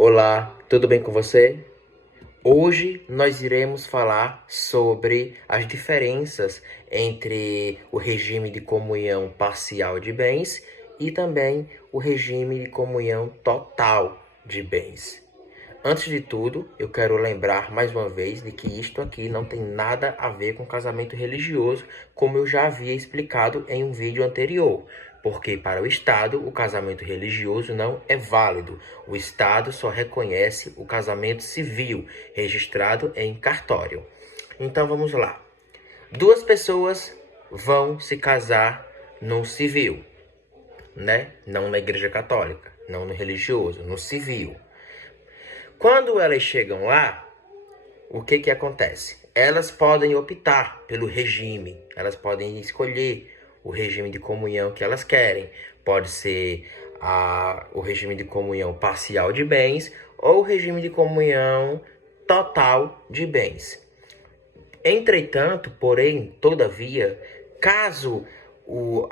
Olá, tudo bem com você? Hoje nós iremos falar sobre as diferenças entre o regime de comunhão parcial de bens e também o regime de comunhão total de bens. Antes de tudo, eu quero lembrar mais uma vez de que isto aqui não tem nada a ver com casamento religioso, como eu já havia explicado em um vídeo anterior. Porque para o Estado, o casamento religioso não é válido. O Estado só reconhece o casamento civil, registrado em cartório. Então vamos lá. Duas pessoas vão se casar no civil, né? Não na igreja católica, não no religioso, no civil. Quando elas chegam lá, o que acontece? Elas podem optar pelo regime, elas podem escolher o regime de comunhão que elas querem. Pode ser o regime de comunhão parcial de bens ou o regime de comunhão total de bens. Entretanto, porém, todavia, caso o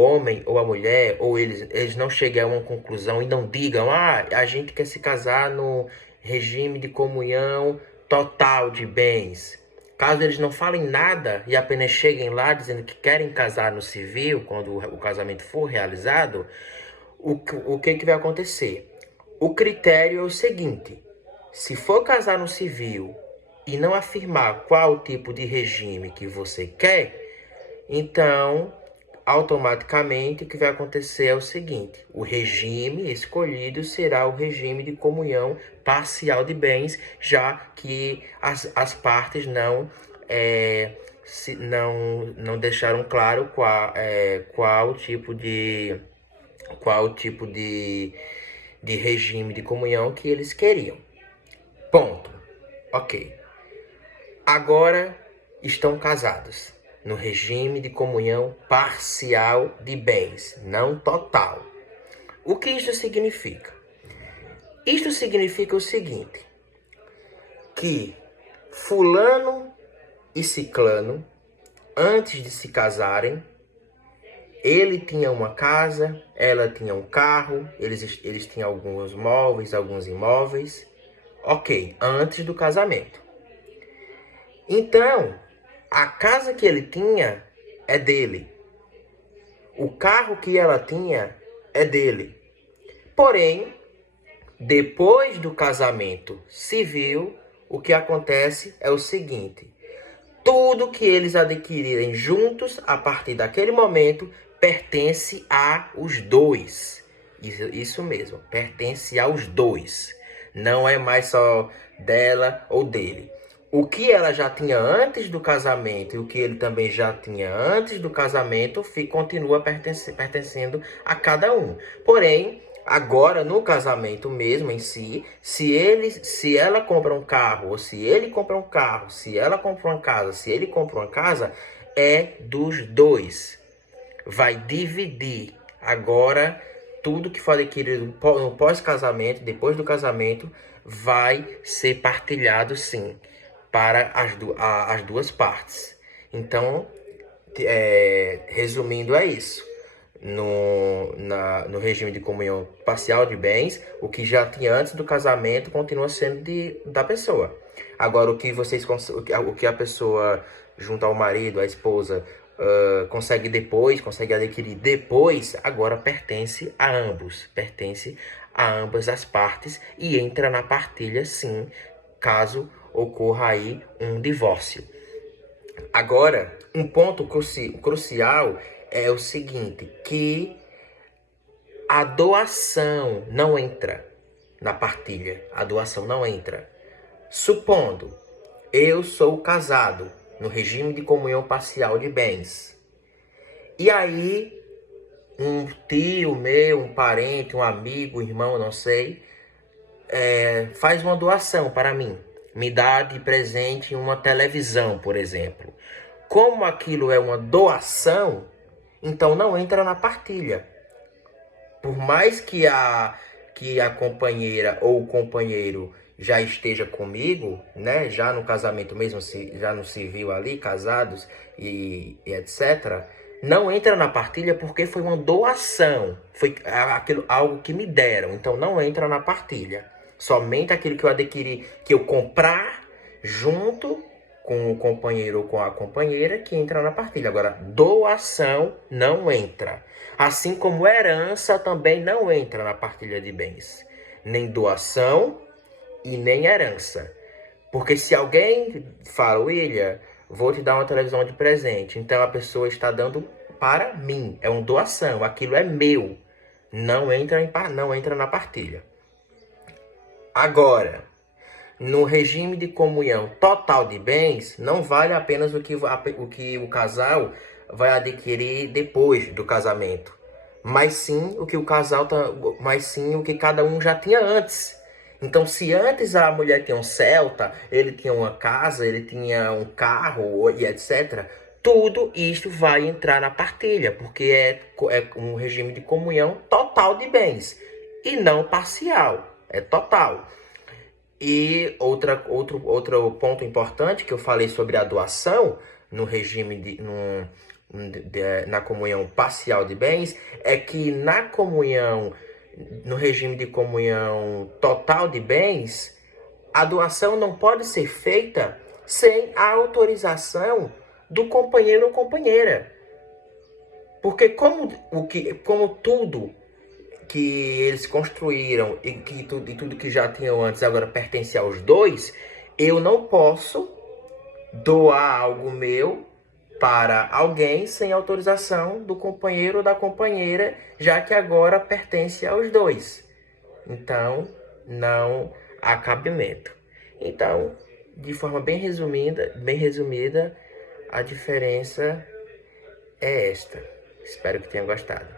homem ou a mulher, ou eles não cheguem a uma conclusão e não digam, a gente quer se casar no regime de comunhão total de bens. Caso eles não falem nada e apenas cheguem lá dizendo que querem casar no civil, quando o casamento for realizado, o que vai acontecer? O critério é o seguinte: se for casar no civil e não afirmar qual tipo de regime que você quer, então, automaticamente, o que vai acontecer é o seguinte: o regime escolhido será o regime de comunhão parcial de bens, já que as partes não deixaram claro qual tipo de regime de comunhão que eles queriam. Ponto. Ok. Agora estão casados no regime de comunhão parcial de bens, não total. O que isso significa? Isto significa o seguinte: que fulano e ciclano, antes de se casarem, ele tinha uma casa, ela tinha um carro, eles tinham alguns móveis, alguns imóveis. Ok, antes do casamento. Então, a casa que ele tinha é dele. O carro que ela tinha é dele. Porém, depois do casamento civil, o que acontece é o seguinte: tudo que eles adquirirem juntos, a partir daquele momento, pertence aos dois. Isso mesmo, pertence aos dois. Não é mais só dela ou dele. O que ela já tinha antes do casamento e o que ele também já tinha antes do casamento continua pertencendo a cada um. Porém, agora no casamento mesmo em si, se ela compra um carro, ou se ele compra um carro, se ela compra uma casa, se ele compra uma casa, é dos dois. Vai dividir. Agora, tudo que for adquirido no pós-casamento, depois do casamento, vai ser partilhado sim para as duas partes. Então, resumindo, é isso. No regime de comunhão parcial de bens, o que já tinha antes do casamento continua sendo da pessoa. Agora, o que a pessoa, junto ao marido, à esposa, consegue adquirir depois, agora pertence a ambas as partes e entra na partilha, sim, caso ocorra aí um divórcio. Agora, um ponto crucial é o seguinte, que a doação não entra na partilha. A doação não entra. Supondo, eu sou casado no regime de comunhão parcial de bens. E aí, um tio meu, um parente, um amigo, um irmão, não sei, faz uma doação para mim. Me dá de presente uma televisão, por exemplo. Como aquilo é uma doação, então não entra na partilha. Por mais que a companheira ou o companheiro já esteja comigo, né, já no casamento mesmo, já no civil ali, casados e etc., Não entra na partilha porque foi uma doação. Foi algo que me deram. Então não entra na partilha. Somente aquilo que eu adquiri, que eu comprar junto com o companheiro ou com a companheira, que entra na partilha. Agora, doação não entra. Assim como herança também não entra na partilha de bens. Nem doação e nem herança. Porque se alguém fala, William, vou te dar uma televisão de presente, então a pessoa está dando para mim, é uma doação, aquilo é meu, não entra na partilha. Agora, no regime de comunhão total de bens, não vale apenas o que o casal vai adquirir depois do casamento, mas sim o que mas sim o que cada um já tinha antes. Então, se antes a mulher tinha um Celta, ele tinha uma casa, ele tinha um carro e etc., tudo isto vai entrar na partilha, porque é um regime de comunhão total de bens e não parcial, é total. E outro ponto importante que eu falei sobre a doação no regime na comunhão parcial de bens é que no regime de comunhão total de bens, a doação não pode ser feita sem a autorização do companheiro ou companheira. Porque como tudo que eles construíram e tudo que já tinham antes agora pertence aos dois, eu não posso doar algo meu para alguém sem autorização do companheiro ou da companheira, já que agora pertence aos dois. Então, não há cabimento. Então, de forma bem resumida, a diferença é esta. Espero que tenham gostado.